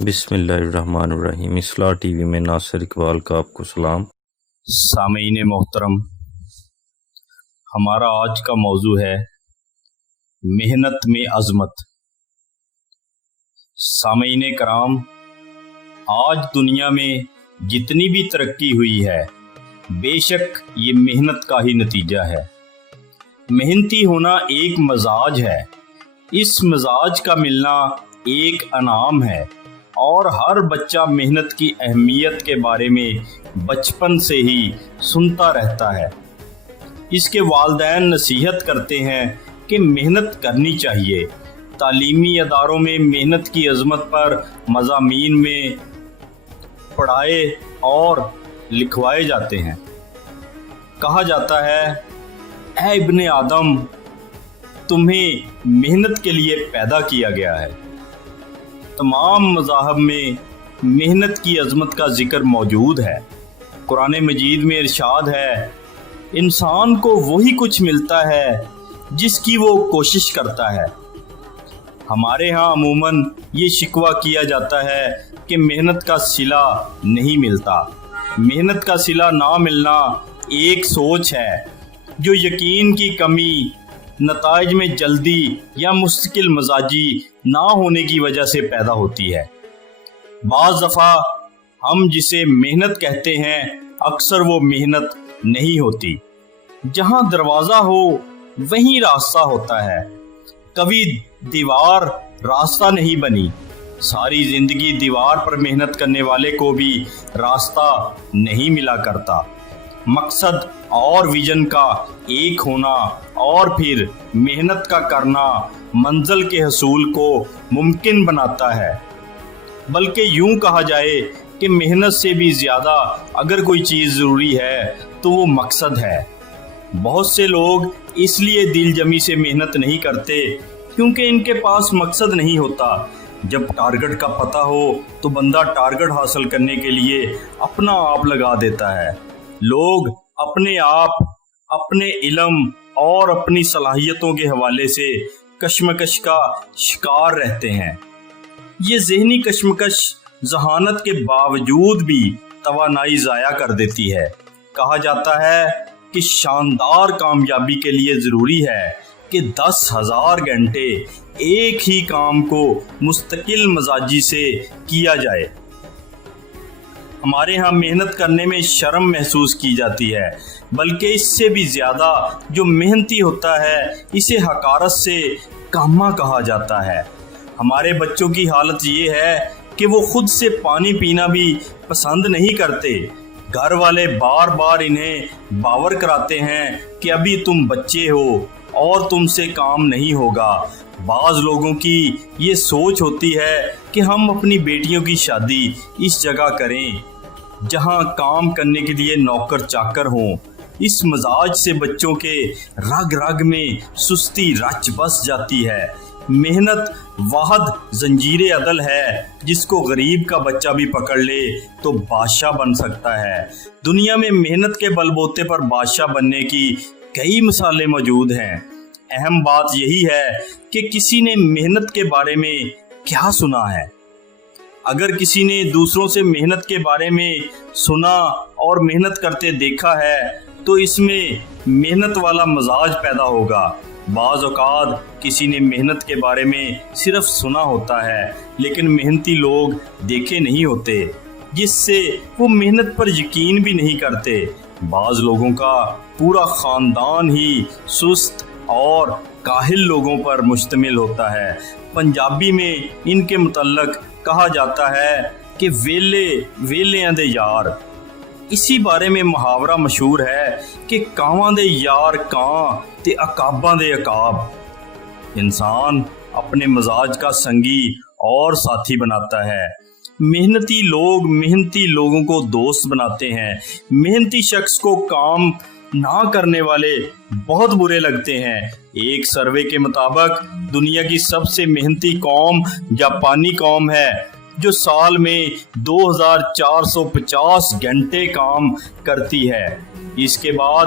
بسم اللہ الرحمن الرحیم۔ اصلاح ٹی وی میں ناصر اقبال کا آپ کو سلام۔ سامعین محترم، ہمارا آج کا موضوع ہے محنت میں عظمت۔ سامعین کرام، آج دنیا میں جتنی بھی ترقی ہوئی ہے بے شک یہ محنت کا ہی نتیجہ ہے۔ محنتی ہونا ایک مزاج ہے، اس مزاج کا ملنا ایک انعام ہے، اور ہر بچہ محنت کی اہمیت کے بارے میں بچپن سے ہی سنتا رہتا ہے۔ اس کے والدین نصیحت کرتے ہیں کہ محنت کرنی چاہیے۔ تعلیمی اداروں میں محنت کی عظمت پر مضامین میں پڑھائے اور لکھوائے جاتے ہیں۔ کہا جاتا ہے، اے ابن آدم، تمہیں محنت کے لیے پیدا کیا گیا ہے۔ تمام مذاہب میں محنت کی عظمت کا ذکر موجود ہے۔ قرآن مجید میں ارشاد ہے، انسان کو وہی کچھ ملتا ہے جس کی وہ کوشش کرتا ہے۔ ہمارے ہاں عموماً یہ شکوہ کیا جاتا ہے کہ محنت کا صلہ نہیں ملتا۔ محنت کا صلہ نہ ملنا ایک سوچ ہے جو یقین کی کمی، نتائج میں جلدی یا مستقل مزاجی نہ ہونے کی وجہ سے پیدا ہوتی ہے۔ بعض دفعہ ہم جسے محنت کہتے ہیں اکثر وہ محنت نہیں ہوتی۔ جہاں دروازہ ہو وہیں راستہ ہوتا ہے، کبھی دیوار راستہ نہیں بنی۔ ساری زندگی دیوار پر محنت کرنے والے کو بھی راستہ نہیں ملا کرتا۔ مقصد اور ویژن کا ایک ہونا اور پھر محنت کا کرنا منزل کے حصول کو ممکن بناتا ہے۔ بلکہ یوں کہا جائے کہ محنت سے بھی زیادہ اگر کوئی چیز ضروری ہے تو وہ مقصد ہے۔ بہت سے لوگ اس لیے دل جمی سے محنت نہیں کرتے کیونکہ ان کے پاس مقصد نہیں ہوتا۔ جب ٹارگٹ کا پتہ ہو تو بندہ ٹارگٹ حاصل کرنے کے لیے اپنا آپ لگا دیتا ہے۔ لوگ اپنے آپ، اپنے علم اور اپنی صلاحیتوں کے حوالے سے کشمکش کا شکار رہتے ہیں۔ یہ ذہنی کشمکش ذہانت کے باوجود بھی توانائی ضائع کر دیتی ہے۔ کہا جاتا ہے کہ شاندار کامیابی کے لیے ضروری ہے کہ 10,000 گھنٹے ایک ہی کام کو مستقل مزاجی سے کیا جائے۔ ہمارے ہاں محنت کرنے میں شرم محسوس کی جاتی ہے، بلکہ اس سے بھی زیادہ جو محنتی ہوتا ہے اسے حقارت سے کامہ کہا جاتا ہے۔ ہمارے بچوں کی حالت یہ ہے کہ وہ خود سے پانی پینا بھی پسند نہیں کرتے۔ گھر والے بار بار انہیں باور کراتے ہیں کہ ابھی تم بچے ہو اور تم سے کام نہیں ہوگا۔ بعض لوگوں کی یہ سوچ ہوتی ہے کہ ہم اپنی بیٹیوں کی شادی اس جگہ کریں جہاں کام کرنے کے لیے نوکر چاکر ہوں۔ اس مزاج سے بچوں کے رگ رگ میں سستی رچ بس جاتی ہے۔ محنت واحد زنجیر عدل ہے جس کو غریب کا بچہ بھی پکڑ لے تو بادشاہ بن سکتا ہے۔ دنیا میں محنت کے بل بوتے پر بادشاہ بننے کی کئی مثالیں موجود ہیں۔ اہم بات یہی ہے کہ کسی نے محنت کے بارے میں کیا سنا ہے۔ اگر کسی نے دوسروں سے محنت کے بارے میں سنا اور محنت کرتے دیکھا ہے تو اس میں محنت والا مزاج پیدا ہوگا۔ بعض اوقات کسی نے محنت کے بارے میں صرف سنا ہوتا ہے لیکن محنتی لوگ دیکھے نہیں ہوتے، جس سے وہ محنت پر یقین بھی نہیں کرتے۔ بعض لوگوں کا پورا خاندان ہی سست اور کاہل لوگوں پر مشتمل ہوتا ہے۔ پنجابی میں ان کے متعلق کہا جاتا ہے کہ ویلے ویلیاں دے یار۔ اسی بارے میں محاورہ مشہور ہے کہ کاواں دے یار کاں تے عقاباں دے عقاب۔ انسان اپنے مزاج کا سنگی اور ساتھی بناتا ہے۔ محنتی لوگ محنتی لوگوں کو دوست بناتے ہیں۔ محنتی شخص کو کام نہ کرنے والے بہت برے لگتے ہیں۔ ایک سروے کے مطابق دنیا کی سب سے محنتی قوم جاپانی قوم ہے جو سال میں 2450 گھنٹے کام کرتی ہے۔ اس کے بعد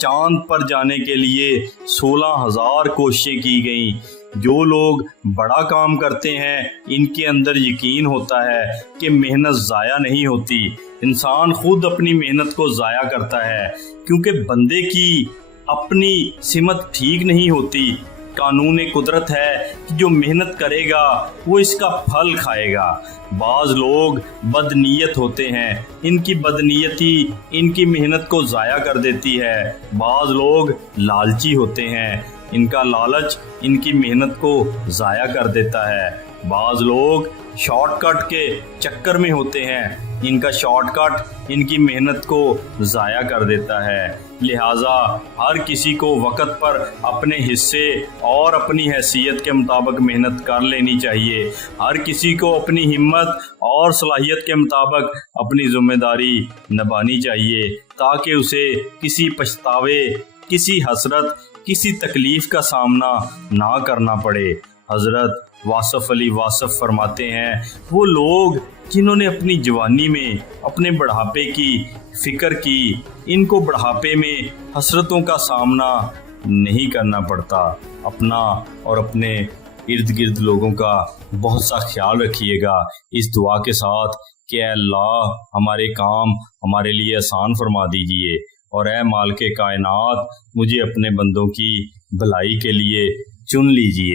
چاند پر جانے کے لیے 16,000 کوششیں کی گئیں۔ جو لوگ بڑا کام کرتے ہیں ان کے اندر یقین ہوتا ہے کہ محنت ضائع نہیں ہوتی۔ انسان خود اپنی محنت کو ضائع کرتا ہے کیونکہ بندے کی اپنی سمت ٹھیک نہیں ہوتی۔ قانون قدرت ہے کہ جو محنت کرے گا وہ اس کا پھل کھائے گا۔ بعض لوگ بد نیت ہوتے ہیں، ان کی بد نیتی ان کی محنت کو ضائع کر دیتی ہے۔ بعض لوگ لالچی ہوتے ہیں، ان کا لالچ ان کی محنت کو ضائع کر دیتا ہے۔ بعض لوگ شارٹ کٹ کے چکر میں ہوتے ہیں، ان کا شارٹ کٹ ان کی محنت کو ضائع کر دیتا ہے۔ لہٰذا ہر کسی کو وقت پر اپنے حصے اور اپنی حیثیت کے مطابق محنت کر لینی چاہیے۔ ہر کسی کو اپنی ہمت اور صلاحیت کے مطابق اپنی ذمہ داری نبھانی چاہیے تاکہ اسے کسی پچھتاوے، کسی حسرت، کسی تکلیف کا سامنا نہ کرنا پڑے۔ حضرت واصف علی واصف فرماتے ہیں، وہ لوگ جنہوں نے اپنی جوانی میں اپنے بڑھاپے کی فکر کی، ان کو بڑھاپے میں حسرتوں کا سامنا نہیں کرنا پڑتا۔ اپنا اور اپنے ارد گرد لوگوں کا بہت سا خیال رکھیے گا، اس دعا کے ساتھ کہ اے اللہ ہمارے کام ہمارے لیے آسان فرما دیجئے، اور اے مالک کائنات مجھے اپنے بندوں کی بھلائی کے لیے چن لیجئے۔